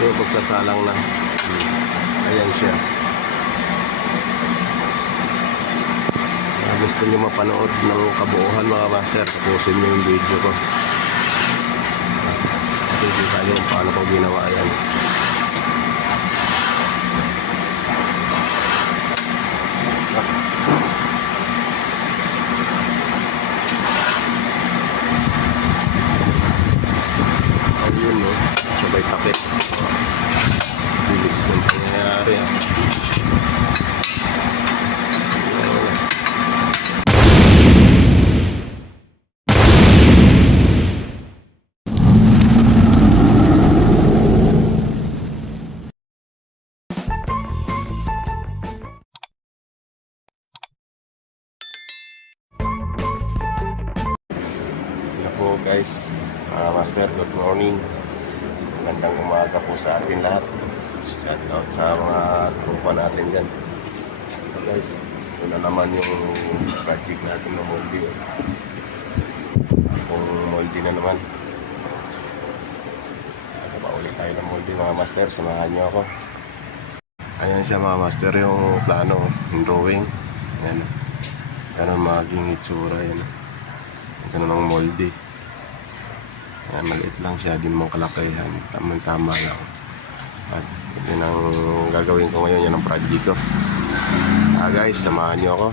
Ito yung pagsasalang na. Ayan siya. Gusto nyo mapanood ng kabuuhan mga master, tapusin nyo yung video ko. Kita nyo paano ko ginawa yan. Ayun no, sabay takip. Bilis ng pangyayari ah. Po guys, master, good morning, magandang umaga po sa atin lahat. Shout out sa mga tropa natin dyan. So guys, ito na naman yung project natin ng moldy. Kung moldy na naman, ba ulit tayo ng moldy mga master, samahan nyo ako. Ayan siya mga master, yung plano, yung drawing. Ayan, ganun maging itsura yan. Ganun ang moldy. Ayan, maliit lang siya, din mong kalakihan, tamang-tama lang. At yun ang gagawin ko ngayon, yan ang project ko. Guys, samahan nyo ako.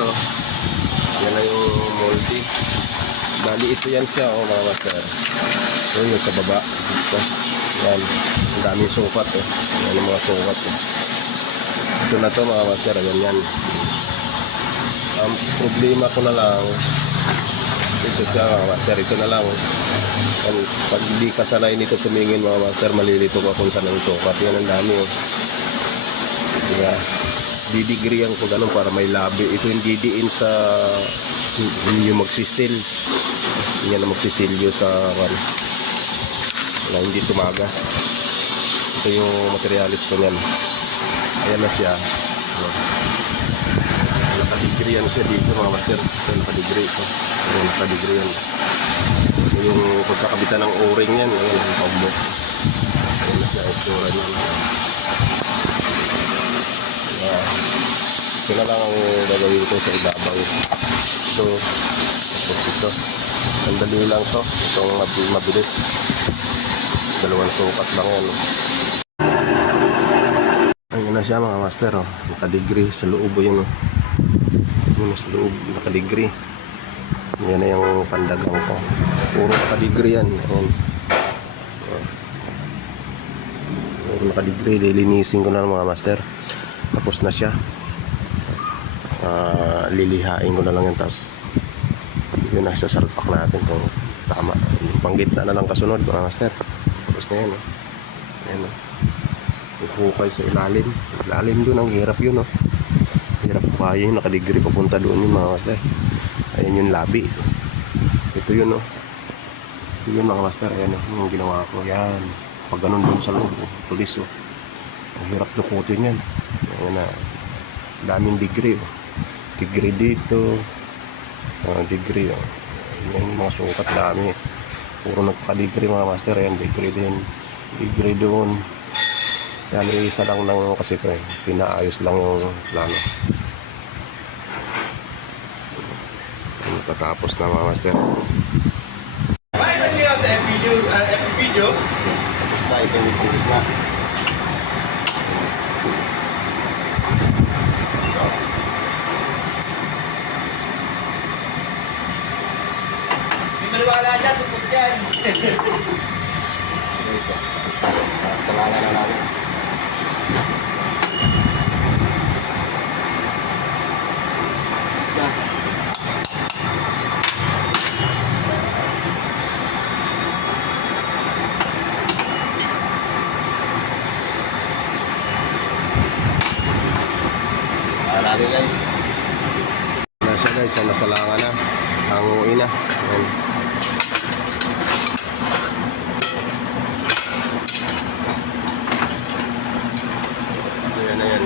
oh. Yan na yung moldy. Bali ito yan siya oh mga master. So yung sa baba. Ito. Yan. Ang daming sukat eh. Yan yung mga sukat eh. Ito na to mga master. Ganyan. Ang problema ko na lang ito siya mga master. Ito na lang. And pag hindi ka sanay nito tumingin mga master, malilito ka kung saan ang sukat. Yan ang dami oh. Kaya didigrihan ko ganun para may labi. Ito yung didiin sa yung magsisil. Yan ang magsisilyo sa na hindi tumagas. Ito yung materialis ko niyan. Ayan na siya. Nakadigri yan siya dito mga master. Ito nakadigri ito. Ayan, nakadigri yan. Ito yung pagkakabitan ng o-ring yan. Ayan, ang pabok. Ayan na siya. Itsura niyan. Ito na lang ang gagawin ko sa ibabaw. Ito. Tapos ito. Ang dali lang to. Itong mabilis. Dalawang sukat lang yan. Ayan na siya mga master. Oh. Nakadegree sa loob yun. Oh. Yun sa loob. Nakadegree. Yan na yung pandagang ko. Puro nakadegree yan. Ayan. Nakadegree. Lilinisin ko na mga master. Tapos na siya. Lilihain ko na lang yan. Tapos yun na sa salpak natin kung tama. Yung panggitna na lang kasunod mga master. Tapos na yan. Ayan, hukay sa ilalim. Ilalim doon, ang hirap yun. Hirap pa yun, nakadegree papunta doon yun mga master. Ayan yung labi. Ito yun. Ito yun mga master. Ayan yung ginawa ko. Yan. Pag ganun doon sa loob, tulis. Ang hirap dukutin yan. Ayan na. Daming degree. Degree dito. Degree. Yan yung mga sukat dami. Puro nagpa-degree mga master. Ayan, degree din. Degree doon. Yan, isa lang ng kasi ito eh. Pinaayos lang yung plano. Matatapos na mga master. Ay, nag-share sa every video. Tapos na, ito yung pangit na. Hindi maniwala dyan, supot yan. Salamat na namin. Lagi guys. Nasa guys, nasalangan na. Hanguin na. Ayan. Ayan na yan.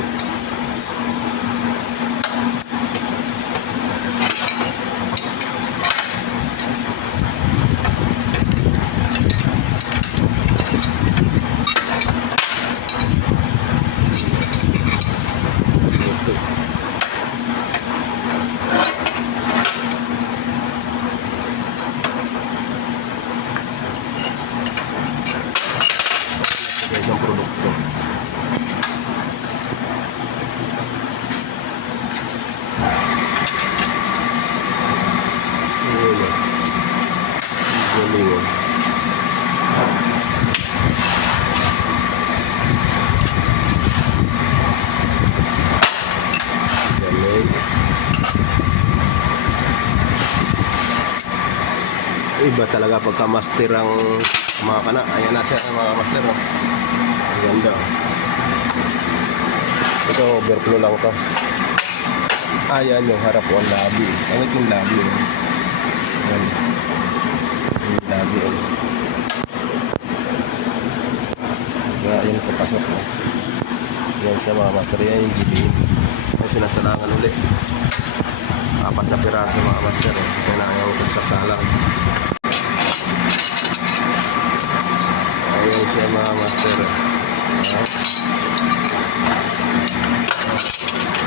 Isang produkto. Galing. Iba talaga pagka master ang mga kana. Ayan na siya mga master. Ang ganda. Ito overflow lang to. Ayan yung harap o ang labi. Ano yung labi? Ayan. Yung labi. Kaya yun papasok. Yan siya mga master. Yan yung gilid. Ay sinasalangan ulit. 4 na piraso mga master. Yan na yung pagsasalang. Ayan siya mga master.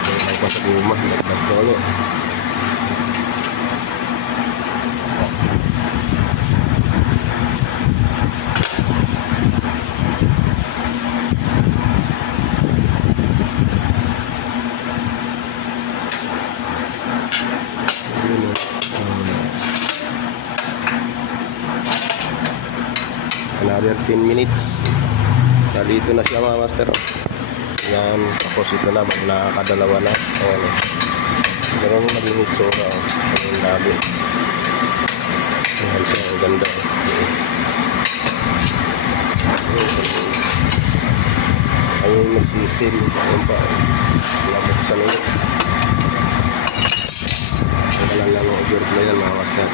May pa sa guma. Nagdolo. Another 10 minutes. Dito na siya mga master. Yan, tapos ito na, nakakadalawa na. Ayan, ganun yung naging itsura. Ang labi. Ayan siya, ang ganda. Ayun, magsisil. Ayun pa. Nabuksan ulit. Wala lang ang observe na yan mga master.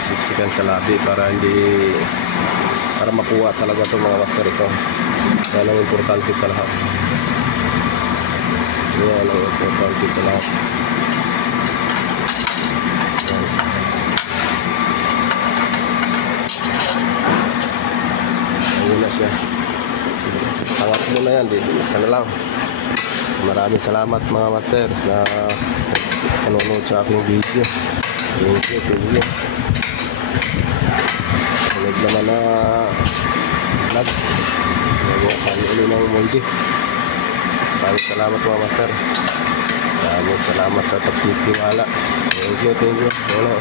Siksikan sa labi para makuha talaga ito mga master ito. Yan ang importante sa lahat. Yan ang importante sa lahat. Yan. Ayun na siya. Pangatlo na yan, isa na lang. Maraming salamat mga master sa panonood sa aking video. Thank you. Sunod naman na vlog. Nagawa kami ulit ng molde. Maraming salamat mga master. Maraming salamat sa pagtitiwala. Thank you. Wala.